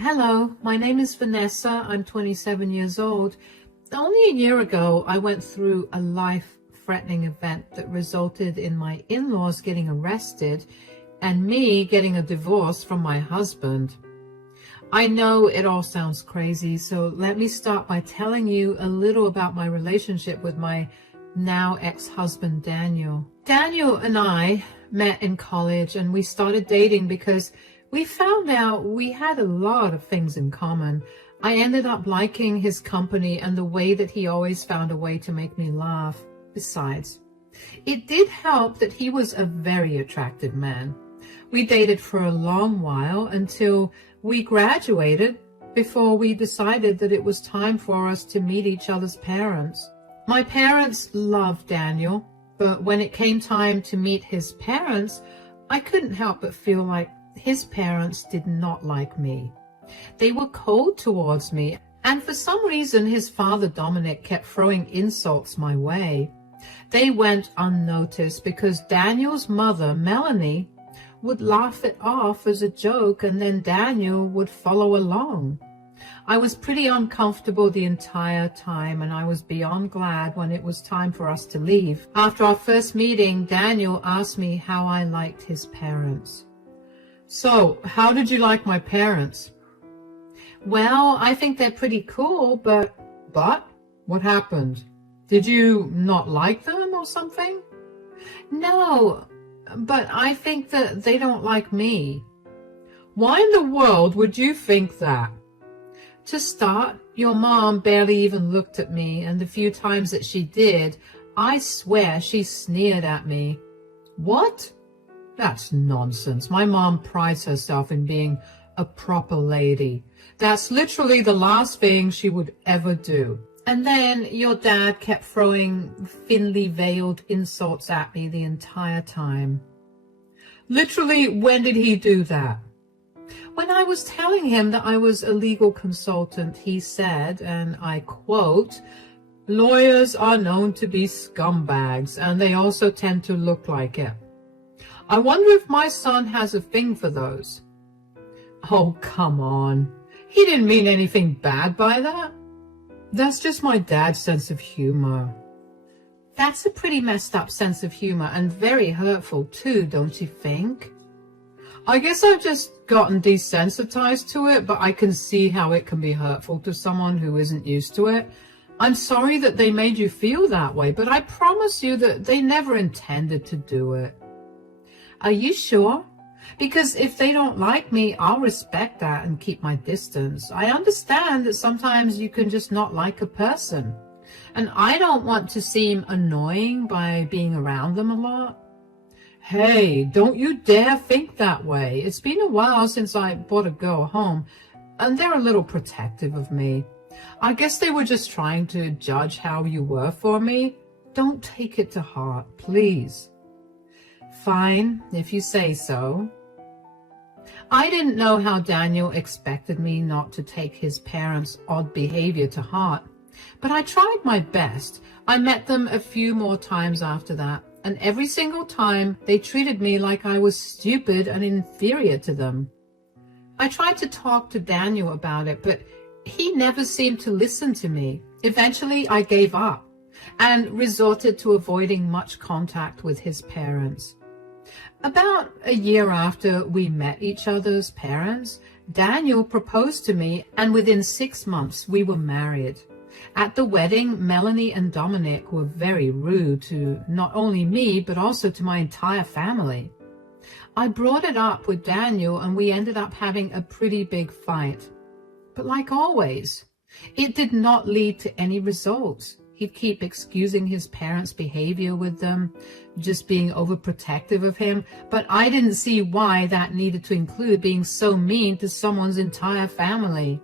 Hello, my name is Vanessa. I'm 27 years old. Only a year ago, I went through a life-threatening event that resulted in my in-laws getting arrested and me getting a divorce from my husband. I know it all sounds crazy, so let me start by telling you a little about my relationship with my now ex-husband, Daniel. Daniel and I met in college and we started dating because we found out we had a lot of things in common. I ended up liking his company and the way that he always found a way to make me laugh. Besides, it did help that he was a very attractive man. We dated for a long while until we graduated before we decided that it was time for us to meet each other's parents. My parents loved Daniel, but when it came time to meet his parents, I couldn't help but feel like his parents did not like me. They were cold towards me, and for some reason his father Dominic kept throwing insults my way. They went unnoticed because Daniel's mother, Melanie, would laugh it off as a joke, and then Daniel would follow along. I was pretty uncomfortable the entire time, and I was beyond glad when it was time for us to leave. After our first meeting, Daniel asked me how I liked his parents. So, how did you like my parents? Well, I think they're pretty cool, but what happened? Did you not like them or something? No, but I think that they don't like me. Why in the world would you think that? To start, your mom barely even looked at me, and the few times that she did, I swear she sneered at me. What? That's nonsense. My mom prides herself in being a proper lady. That's literally the last thing she would ever do. And then your dad kept throwing thinly veiled insults at me the entire time. Literally, when did he do that? When I was telling him that I was a legal consultant, he said, and I quote, "Lawyers are known to be scumbags, and they also tend to look like it. I wonder if my son has a thing for those." Oh, come on. He didn't mean anything bad by that. That's just my dad's sense of humor. That's a pretty messed up sense of humor and very hurtful too, don't you think? I guess I've just gotten desensitized to it, but I can see how it can be hurtful to someone who isn't used to it. I'm sorry that they made you feel that way, but I promise you that they never intended to do it. Are you sure? Because if they don't like me, I'll respect that and keep my distance. I understand that sometimes you can just not like a person. And I don't want to seem annoying by being around them a lot. Hey, don't you dare think that way. It's been a while since I brought a girl home, and they're a little protective of me. I guess they were just trying to judge how you were for me. Don't take it to heart, please. Fine, if you say so. I didn't know how Daniel expected me not to take his parents' odd behavior to heart, but I tried my best. I met them a few more times after that, and every single time they treated me like I was stupid and inferior to them. I tried to talk to Daniel about it, but he never seemed to listen to me. Eventually, I gave up and resorted to avoiding much contact with his parents. About a year after we met each other's parents, Daniel proposed to me, and within 6 months we were married. At the wedding, Melanie and Dominic were very rude to not only me, but also to my entire family. I brought it up with Daniel, and we ended up having a pretty big fight. But like always, it did not lead to any results. He'd keep excusing his parents' behavior with them, just being overprotective of him, but I didn't see why that needed to include being so mean to someone's entire family.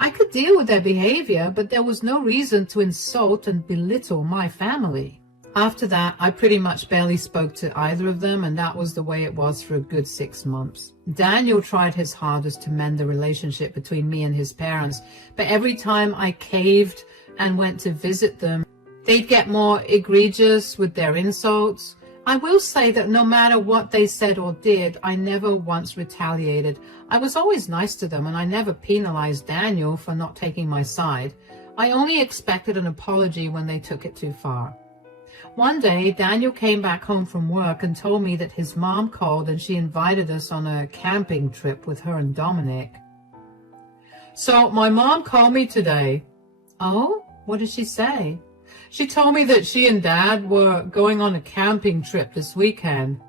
I could deal with their behavior, but there was no reason to insult and belittle my family. After that, I pretty much barely spoke to either of them, and that was the way it was for a good 6 months. Daniel tried his hardest to mend the relationship between me and his parents, but every time I caved and went to visit them, they'd get more egregious with their insults. I will say that no matter what they said or did, I never once retaliated. I was always nice to them, and I never penalized Daniel for not taking my side. I only expected an apology when they took it too far. One day, Daniel came back home from work and told me that his mom called and she invited us on a camping trip with her and Dominic. So my mom called me today. Oh, what did she say? She told me that she and Dad were going on a camping trip this weekend.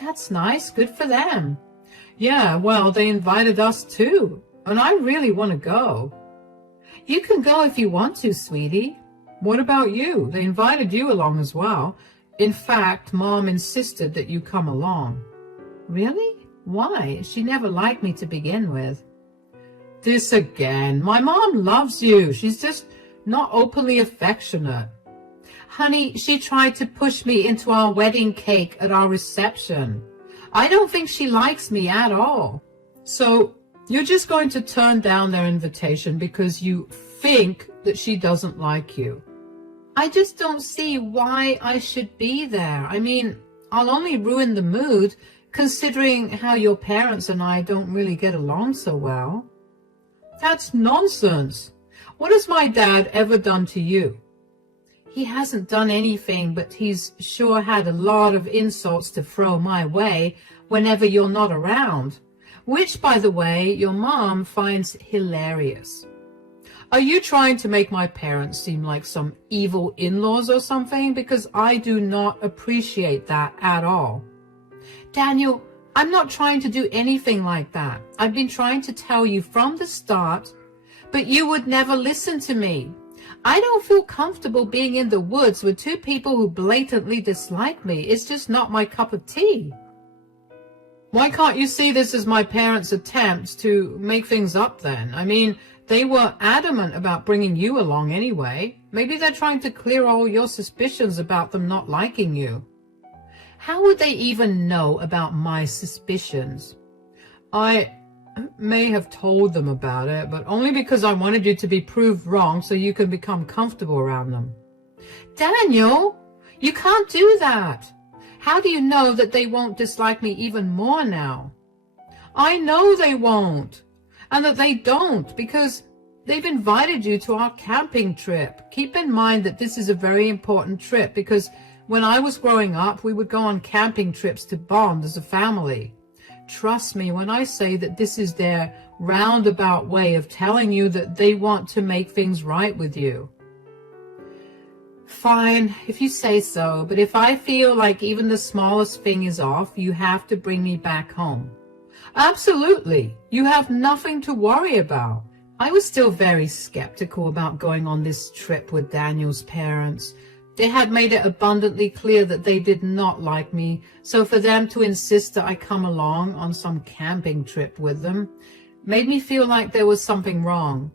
That's nice. Good for them. Yeah, well, they invited us too, and I really want to go. You can go if you want to, sweetie. What about you? They invited you along as well. In fact, Mom insisted that you come along. Really? Why? She never liked me to begin with. This again. My mom loves you. She's just not openly affectionate. Honey, she tried to push me into our wedding cake at our reception. I don't think she likes me at all. So you're just going to turn down their invitation because you think that she doesn't like you. I just don't see why I should be there. I mean, I'll only ruin the mood considering how your parents and I don't really get along so well. That's nonsense. What has my dad ever done to you? He hasn't done anything, but he's sure had a lot of insults to throw my way whenever you're not around, which, by the way, your mom finds hilarious. Are you trying to make my parents seem like some evil in-laws or something? Because I do not appreciate that at all. Daniel, I'm not trying to do anything like that. I've been trying to tell you from the start, but you would never listen to me. I don't feel comfortable being in the woods with two people who blatantly dislike me. It's just not my cup of tea. Why can't you see this as my parents' attempts to make things up then? I mean, they were adamant about bringing you along anyway. Maybe they're trying to clear all your suspicions about them not liking you. How would they even know about my suspicions? I may have told them about it, but only because I wanted you to be proved wrong so you can become comfortable around them. Daniel, you can't do that. How do you know that they won't dislike me even more now? I know they won't, and that they don't, because they've invited you to our camping trip. Keep in mind that this is a very important trip, because when I was growing up, we would go on camping trips to bond as a family. Trust me when I say that this is their roundabout way of telling you that they want to make things right with you. Fine, if you say so, but if I feel like even the smallest thing is off, you have to bring me back home. Absolutely. You have nothing to worry about. I was still very skeptical about going on this trip with Daniel's parents. They had made it abundantly clear that they did not like me, so for them to insist that I come along on some camping trip with them made me feel like there was something wrong.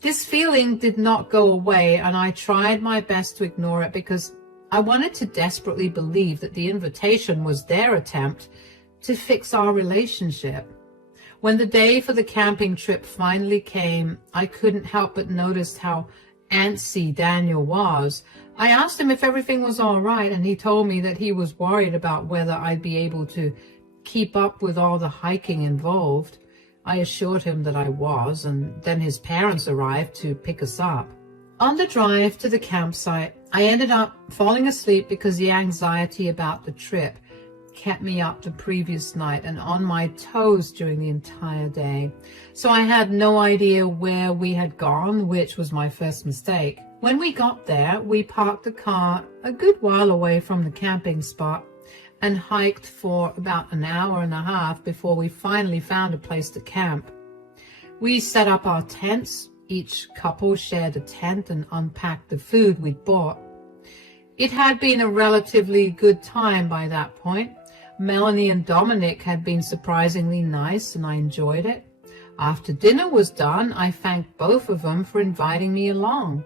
This feeling did not go away, and I tried my best to ignore it because I wanted to desperately believe that the invitation was their attempt to fix our relationship. When the day for the camping trip finally came, I couldn't help but notice how antsy Daniel was. I asked him if everything was all right, and he told me that he was worried about whether I'd be able to keep up with all the hiking involved. I assured him that I was, and then his parents arrived to pick us up. On the drive to the campsite, I ended up falling asleep because the anxiety about the trip kept me up the previous night and on my toes during the entire day. So I had no idea where we had gone, which was my first mistake. When we got there, we parked the car a good while away from the camping spot and hiked for about an hour and a half before we finally found a place to camp. We set up our tents. Each couple shared a tent and unpacked the food we'd bought. It had been a relatively good time by that point. Melanie and Dominic had been surprisingly nice, and I enjoyed it. After dinner was done, I thanked both of them for inviting me along.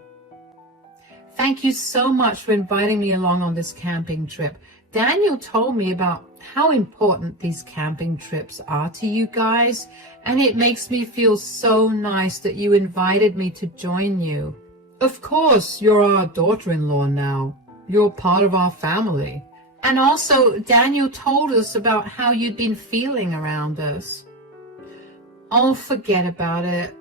Thank you so much for inviting me along on this camping trip. Daniel told me about how important these camping trips are to you guys, and it makes me feel so nice that you invited me to join you. Of course, you're our daughter-in-law now. You're part of our family. And also, Daniel told us about how you'd been feeling around us. Oh, forget about it.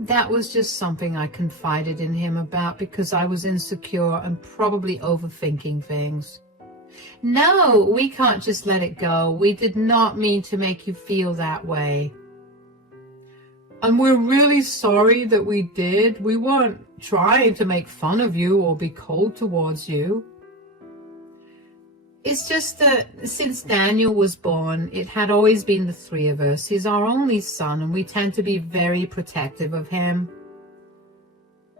That was just something I confided in him about because I was insecure and probably overthinking things. No, we can't just let it go. We did not mean to make you feel that way. And we're really sorry that we did. We weren't trying to make fun of you or be cold towards you. It's just that since Daniel was born, it had always been the three of us. He's our only son, and we tend to be very protective of him.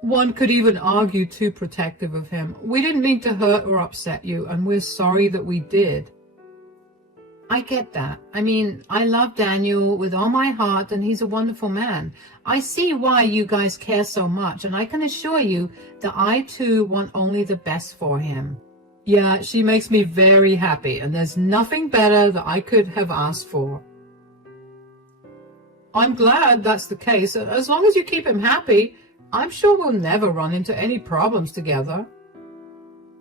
One could even argue too protective of him. We didn't mean to hurt or upset you, and we're sorry that we did. I get that. I mean, I love Daniel with all my heart, and he's a wonderful man. I see why you guys care so much, and I can assure you that I too want only the best for him. Yeah, she makes me very happy, and there's nothing better that I could have asked for. I'm glad that's the case. As long as you keep him happy, I'm sure we'll never run into any problems together.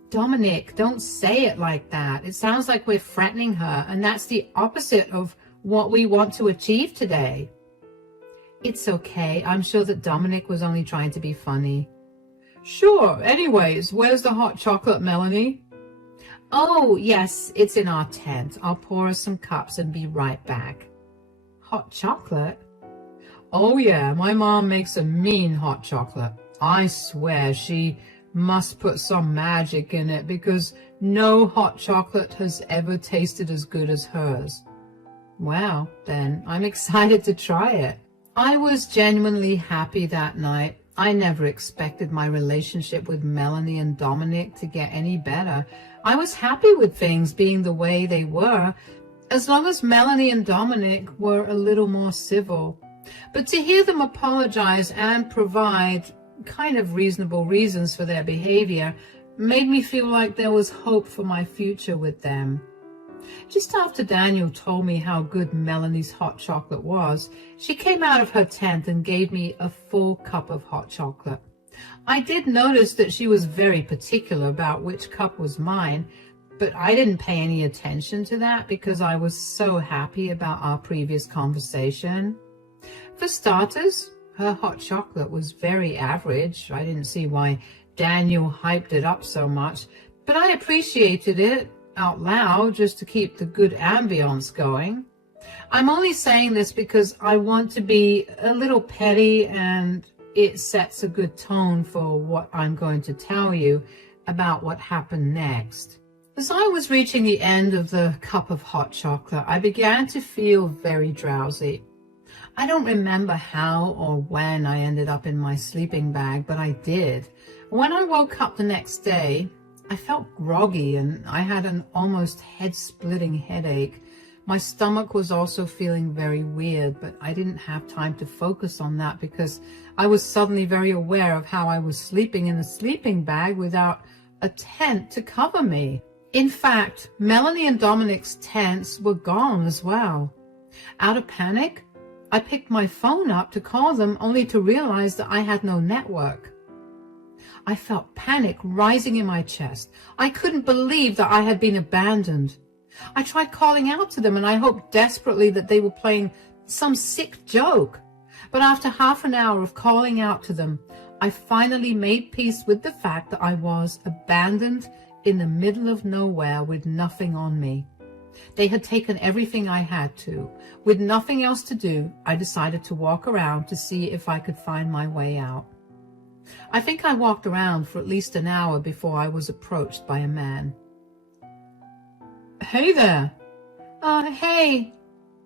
Dominic, don't say it like that. It sounds like we're threatening her, and that's the opposite of what we want to achieve today. It's okay. I'm sure that Dominic was only trying to be funny. Sure. Anyways, where's the hot chocolate, Melanie? Oh, yes, it's in our tent. I'll pour us some cups and be right back. Hot chocolate? Oh, yeah, my mom makes a mean hot chocolate. I swear she must put some magic in it because no hot chocolate has ever tasted as good as hers. Well, then, I'm excited to try it. I was genuinely happy that night. I never expected my relationship with Melanie and Dominic to get any better. I was happy with things being the way they were, as long as Melanie and Dominic were a little more civil. But to hear them apologize and provide kind of reasonable reasons for their behavior made me feel like there was hope for my future with them. Just after Daniel told me how good Melanie's hot chocolate was, she came out of her tent and gave me a full cup of hot chocolate. I did notice that she was very particular about which cup was mine, but I didn't pay any attention to that because I was so happy about our previous conversation. For starters, her hot chocolate was very average. I didn't see why Daniel hyped it up so much, but I appreciated it out loud just to keep the good ambience going. I'm only saying this because I want to be a little petty, and it sets a good tone for what I'm going to tell you about what happened next. As I was reaching the end of the cup of hot chocolate, I began to feel very drowsy. I don't remember how or when I ended up in my sleeping bag, but I did. When I woke up the next day, I felt groggy and I had an almost head-splitting headache. My stomach was also feeling very weird, but I didn't have time to focus on that because I was suddenly very aware of how I was sleeping in a sleeping bag without a tent to cover me. In fact, Melanie and Dominic's tents were gone as well. Out of panic, I picked my phone up to call them only to realize that I had no network. I felt panic rising in my chest. I couldn't believe that I had been abandoned. I tried calling out to them and I hoped desperately that they were playing some sick joke. But after half an hour of calling out to them, I finally made peace with the fact that I was abandoned in the middle of nowhere with nothing on me. They had taken everything I had to. With nothing else to do, I decided to walk around to see if I could find my way out. I think I walked around for at least an hour before I was approached by a man. Hey there. Hey.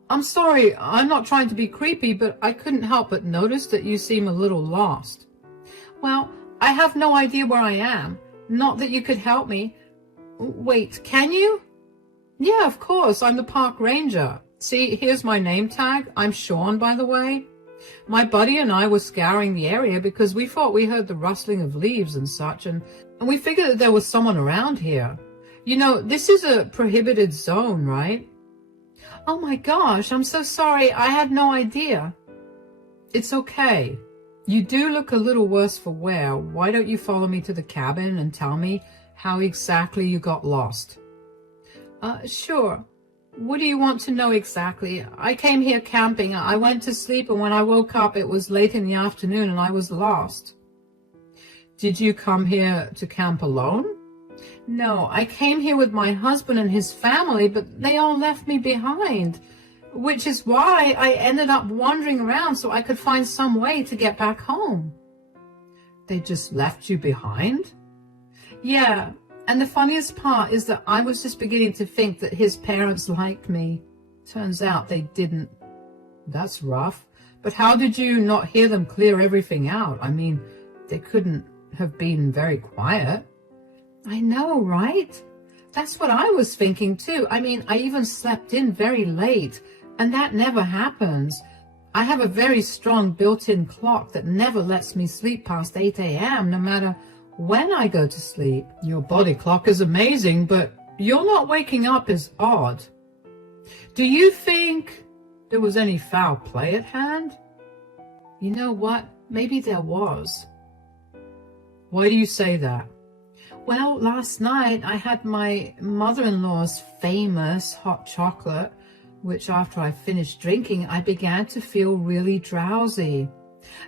I'm sorry, I'm not trying to be creepy, but I couldn't help but notice that you seem a little lost. Well, I have no idea where I am. Not that you could help me. Wait, can you? Yeah, of course, I'm the park ranger. See, here's my name tag. I'm Sean, by the way. My buddy and I were scouring the area because we thought we heard the rustling of leaves and such, and we figured that there was someone around here. You know, this is a prohibited zone, right? Oh my gosh, I'm so sorry. I had no idea. It's okay. You do look a little worse for wear. Why don't you follow me to the cabin and tell me how exactly you got lost? Sure. What do you want to know exactly? I came here camping. I went to sleep, and when I woke up, it was late in the afternoon, and I was lost. Did you come here to camp alone? No, I came here with my husband and his family, but they all left me behind, which is why I ended up wandering around so I could find some way to get back home. They just left you behind? Yeah, and the funniest part is that I was just beginning to think that his parents liked me. Turns out they didn't. That's rough. But how did you not hear them clear everything out? I mean, they couldn't have been very quiet. I know, right? That's what I was thinking too. I mean, I even slept in very late, and that never happens. I have a very strong built-in clock that never lets me sleep past 8 a.m. no matter when I go to sleep. Your body clock is amazing, but your not waking up is odd. Do you think there was any foul play at hand? You know what? Maybe there was. Why do you say that? Well, last night I had my mother-in-law's famous hot chocolate, which after I finished drinking, I began to feel really drowsy.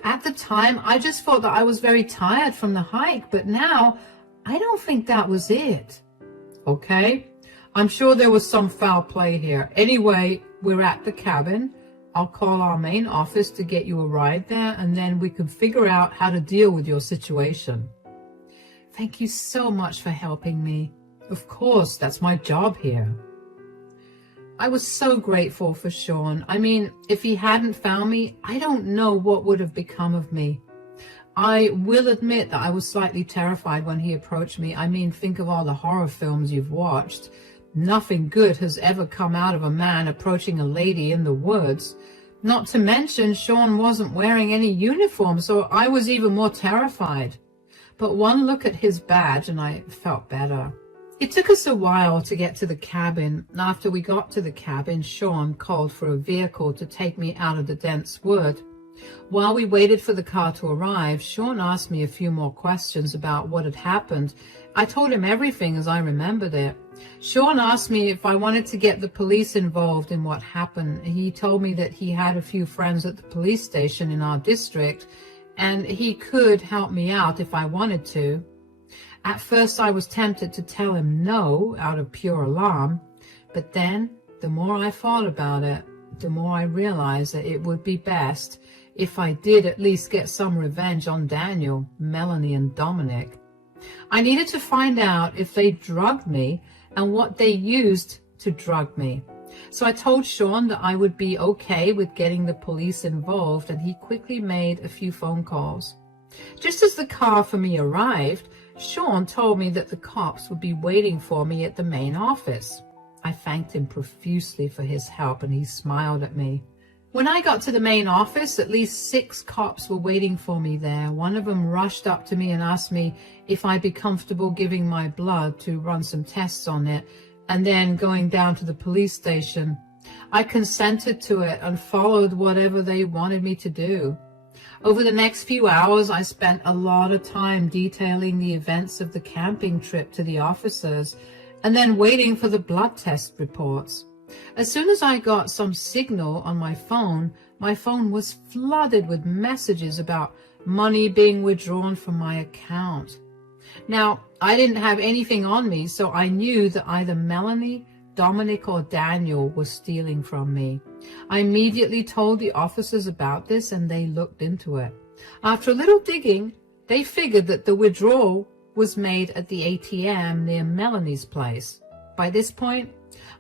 At the time, I just thought that I was very tired from the hike, but now I don't think that was it. Okay, I'm sure there was some foul play here. Anyway, we're at the cabin. I'll call our main office to get you a ride there, and then we can figure out how to deal with your situation. Thank you so much for helping me. Of course, that's my job here. I was so grateful for Sean. I mean, if he hadn't found me, I don't know what would have become of me. I will admit that I was slightly terrified when he approached me. I mean, think of all the horror films you've watched. Nothing good has ever come out of a man approaching a lady in the woods. Not to mention, Sean wasn't wearing any uniform, so I was even more terrified. But one look at his badge and I felt better. It took us a while to get to the cabin. After we got to the cabin, Sean called for a vehicle to take me out of the dense wood. While we waited for the car to arrive, Sean asked me a few more questions about what had happened. I told him everything as I remembered it. Sean asked me if I wanted to get the police involved in what happened. He told me that he had a few friends at the police station in our district, and he could help me out if I wanted to. At first, I was tempted to tell him no out of pure alarm, but then, the more I thought about it, the more I realized that it would be best if I did at least get some revenge on Daniel, Melanie, and Dominic. I needed to find out if they drugged me and what they used to drug me. So I told Sean that I would be okay with getting the police involved, and he quickly made a few phone calls. Just as the car for me arrived, Sean told me that the cops would be waiting for me at the main office. I thanked him profusely for his help, and he smiled at me. When I got to the main office, at least 6 cops were waiting for me there. One of them rushed up to me and asked me if I'd be comfortable giving my blood to run some tests on it, and then going down to the police station. I consented to it and followed whatever they wanted me to do. Over the next few hours, I spent a lot of time detailing the events of the camping trip to the officers, and then waiting for the blood test reports. As soon as I got some signal on my phone was flooded with messages about money being withdrawn from my account. Now, I didn't have anything on me, so I knew that either Melanie, Dominic, or Daniel was stealing from me. I immediately told the officers about this, and they looked into it. After a little digging, they figured that the withdrawal was made at the ATM near Melanie's place. By this point,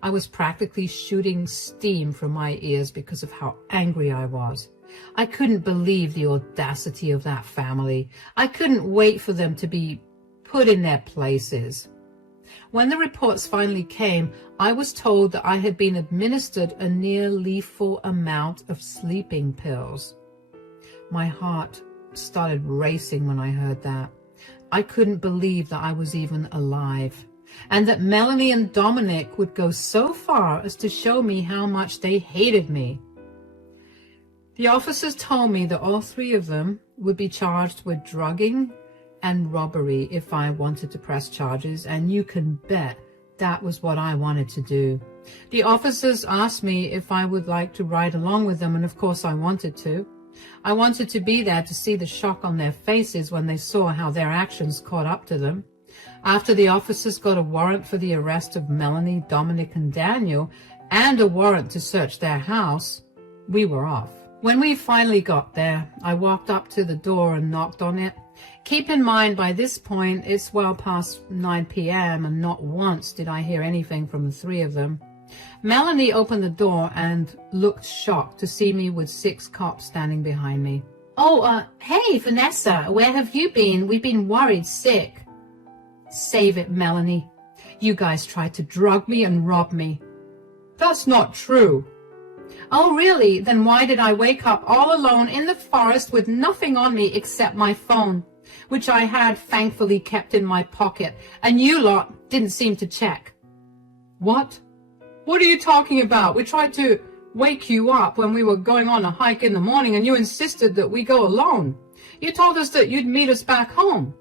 I was practically shooting steam from my ears because of how angry I was. I couldn't believe the audacity of that family. I couldn't wait for them to be put in their places. When the reports finally came, I was told that I had been administered a near lethal amount of sleeping pills. My heart started racing when I heard that. I couldn't believe that I was even alive, and that Melanie and Dominic would go so far as to show me how much they hated me. The officers told me that all 3 of them would be charged with drugging and robbery if I wanted to press charges, and you can bet That was what I wanted to do. The officers asked me if I would like to ride along with them, and of course I wanted to. I wanted to be there to see the shock on their faces when they saw how their actions caught up to them. After the officers got a warrant for the arrest of Melanie, Dominic, and Daniel, and a warrant to search their house, we were off. When we finally got there, I walked up to the door and knocked on it. Keep in mind, by this point, it's well past 9 p.m. and not once did I hear anything from the three of them. Melanie opened the door and looked shocked to see me with 6 cops standing behind me. Hey, Vanessa, where have you been? We've been worried sick. Save it, Melanie. You guys tried to drug me and rob me. That's not true. Oh, really? Then why did I wake up all alone in the forest with nothing on me except my phone, which I had thankfully kept in my pocket, and you lot didn't seem to check? What? What are you talking about? We tried to wake you up when we were going on a hike in the morning, and you insisted that we go alone. You told us that you'd meet us back home.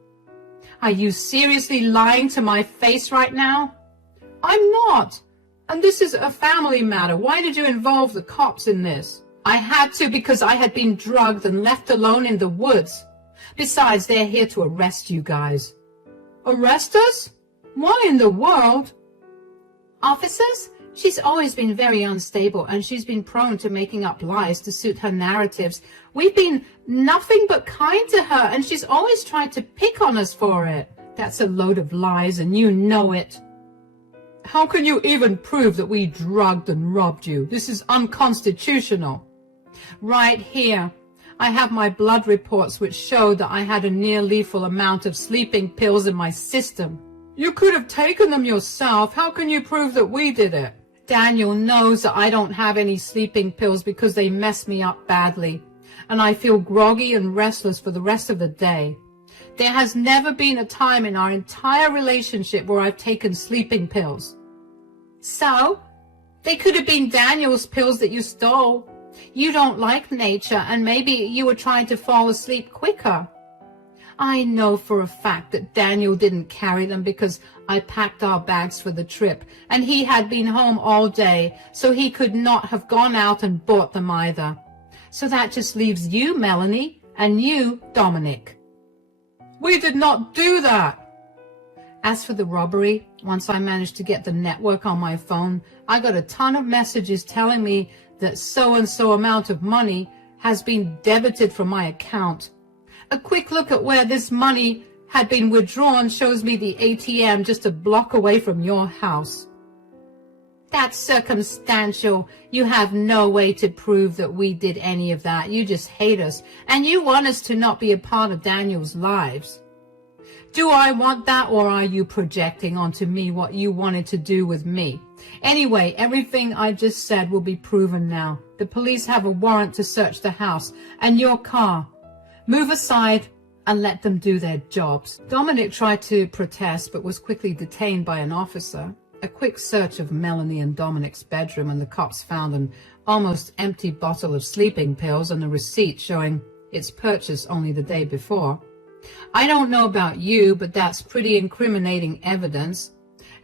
Are you seriously lying to my face right now? I'm not. And this is a family matter. Why did you involve the cops in this? I had to because I had been drugged and left alone in the woods. Besides, they're here to arrest you guys. Arrest us? Why in the world? Officers? She's always been very unstable, and she's been prone to making up lies to suit her narratives. We've been nothing but kind to her, and she's always tried to pick on us for it. That's a load of lies, and you know it. How can you even prove that we drugged and robbed you? This is unconstitutional. Right here. I have my blood reports which show that I had a near lethal amount of sleeping pills in my system. You could have taken them yourself. How can you prove that we did it? Daniel knows that I don't have any sleeping pills because they mess me up badly, and I feel groggy and restless for the rest of the day. There has never been a time in our entire relationship where I've taken sleeping pills. So, they could have been Daniel's pills that you stole. You don't like nature, and maybe you were trying to fall asleep quicker. I know for a fact that Daniel didn't carry them because I packed our bags for the trip, and he had been home all day, so he could not have gone out and bought them either. So that just leaves you, Melanie, and you, Dominic. We did not do that. As for the robbery, once I managed to get the network on my phone, I got a ton of messages telling me that so-and-so amount of money has been debited from my account. A quick look at where this money had been withdrawn shows me the ATM just a block away from your house. That's circumstantial. You have no way to prove that we did any of that. You just hate us, and you want us to not be a part of Daniel's lives. Do I want that, or are you projecting onto me what you wanted to do with me? Anyway, everything I just said will be proven now. The police have a warrant to search the house and your car. Move aside and let them do their jobs. Dominic tried to protest but was quickly detained by an officer. A quick search of Melanie and Dominic's bedroom, and the cops found an almost empty bottle of sleeping pills and a receipt showing its purchase only the day before. I don't know about you, but that's pretty incriminating evidence.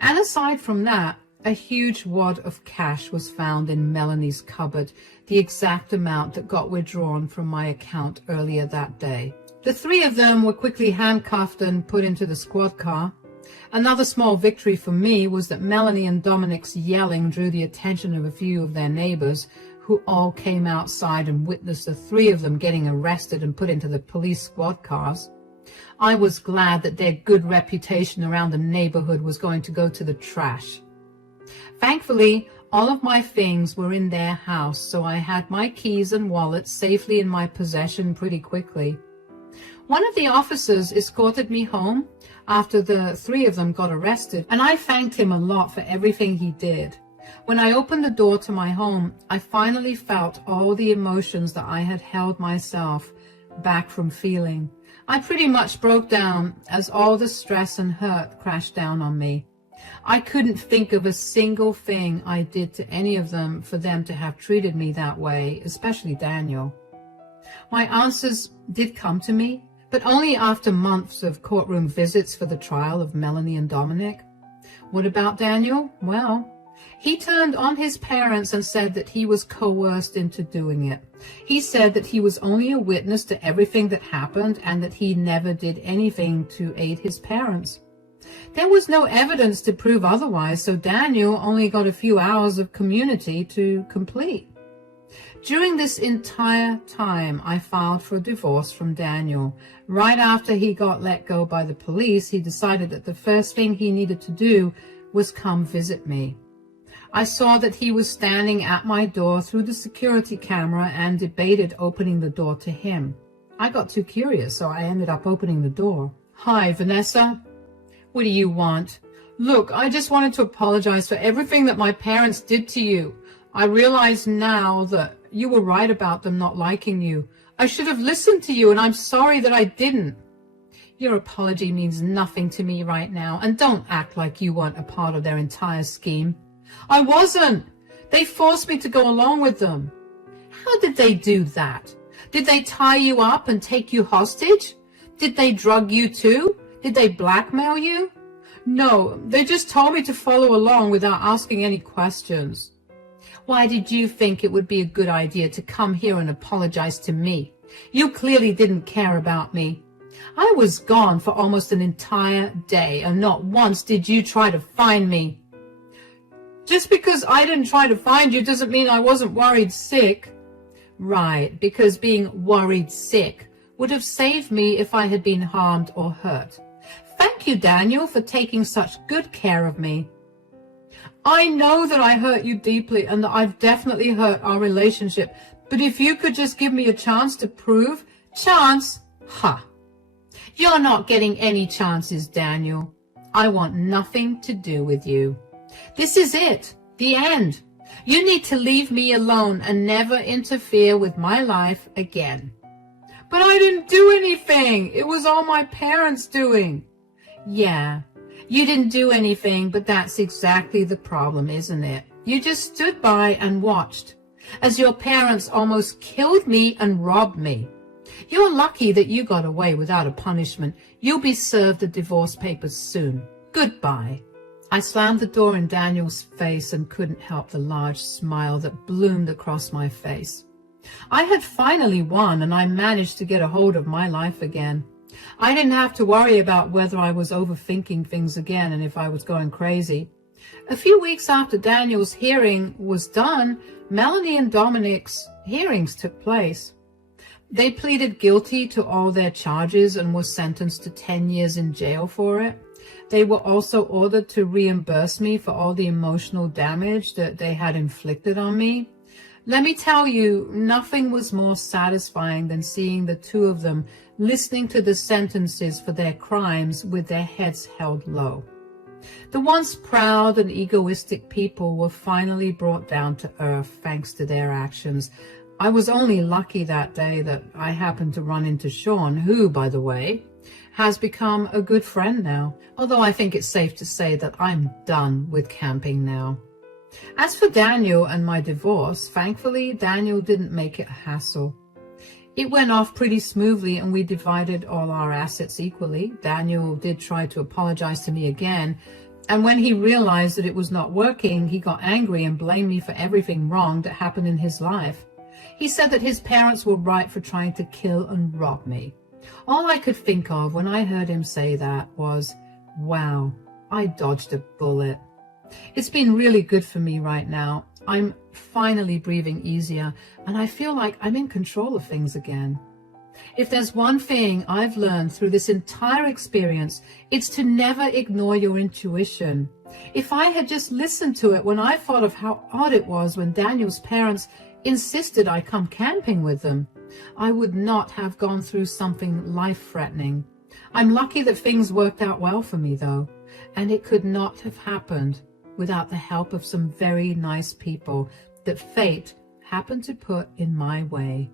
And aside from that, a huge wad of cash was found in Melanie's cupboard, the exact amount that got withdrawn from my account earlier that day. The three of them were quickly handcuffed and put into the squad car. Another small victory for me was that Melanie and Dominic's yelling drew the attention of a few of their neighbors, who all came outside and witnessed the three of them getting arrested and put into the police squad cars. I was glad that their good reputation around the neighborhood was going to go to the trash. Thankfully, all of my things were in their house, so I had my keys and wallet safely in my possession pretty quickly. One of the officers escorted me home after the three of them got arrested, and I thanked him a lot for everything he did. When I opened the door to my home, I finally felt all the emotions that I had held myself back from feeling. I pretty much broke down as all the stress and hurt crashed down on me. I couldn't think of a single thing I did to any of them for them to have treated me that way, especially Daniel. My answers did come to me, but only after months of courtroom visits for the trial of Melanie and Dominic. What about Daniel? Well, he turned on his parents and said that he was coerced into doing it. He said that he was only a witness to everything that happened and that he never did anything to aid his parents. There was no evidence to prove otherwise, so Daniel only got a few hours of community to complete. During this entire time, I filed for a divorce from Daniel. Right after he got let go by the police, he decided that the first thing he needed to do was come visit me. I saw that he was standing at my door through the security camera and debated opening the door to him. I got too curious, so I ended up opening the door. Hi, Vanessa. What do you want? Look, I just wanted to apologize for everything that my parents did to you. I realize now that you were right about them not liking you. I should have listened to you, and I'm sorry that I didn't. Your apology means nothing to me right now, and don't act like you weren't a part of their entire scheme. I wasn't. They forced me to go along with them. How did they do that? Did they tie you up and take you hostage? Did they drug you too? Did they blackmail you? No, they just told me to follow along without asking any questions. Why did you think it would be a good idea to come here and apologize to me? You clearly didn't care about me. I was gone for almost an entire day, and not once did you try to find me. Just because I didn't try to find you doesn't mean I wasn't worried sick. Right, because being worried sick would have saved me if I had been harmed or hurt. Thank you, Daniel, for taking such good care of me. I know that I hurt you deeply and that I've definitely hurt our relationship, but if you could just give me a chance to prove... Chance? Ha! You're not getting any chances, Daniel. I want nothing to do with you. This is it. The end. You need to leave me alone and never interfere with my life again. But I didn't do anything. It was all my parents doing. Yeah, you didn't do anything, but that's exactly the problem, isn't it? You just stood by and watched as your parents almost killed me and robbed me. You're lucky that you got away without a punishment. You'll be served the divorce papers soon. Goodbye. I slammed the door in Daniel's face and couldn't help the large smile that bloomed across my face. I had finally won, and I managed to get a hold of my life again. I didn't have to worry about whether I was overthinking things again and if I was going crazy. A few weeks after Daniel's hearing was done, Melanie and Dominic's hearings took place. They pleaded guilty to all their charges and were sentenced to 10 years in jail for it. They were also ordered to reimburse me for all the emotional damage that they had inflicted on me. Let me tell you, nothing was more satisfying than seeing the two of them listening to the sentences for their crimes with their heads held low. The once proud and egoistic people were finally brought down to earth thanks to their actions. I was only lucky that day that I happened to run into Sean, who, by the way, has become a good friend now, although I think it's safe to say that I'm done with camping now. As for Daniel and my divorce, thankfully, Daniel didn't make it a hassle. It went off pretty smoothly and we divided all our assets equally. Daniel did try to apologize to me again, and when he realized that it was not working, he got angry and blamed me for everything wrong that happened in his life. He said that his parents were right for trying to kill and rob me. All I could think of when I heard him say that was, wow, I dodged a bullet. It's been really good for me right now. I'm finally breathing easier, and I feel like I'm in control of things again. If there's one thing I've learned through this entire experience, it's to never ignore your intuition. If I had just listened to it when I thought of how odd it was when Daniel's parents insisted I come camping with them, I would not have gone through something life-threatening. I'm lucky that things worked out well for me, though, and it could not have happened without the help of some very nice people that fate happened to put in my way.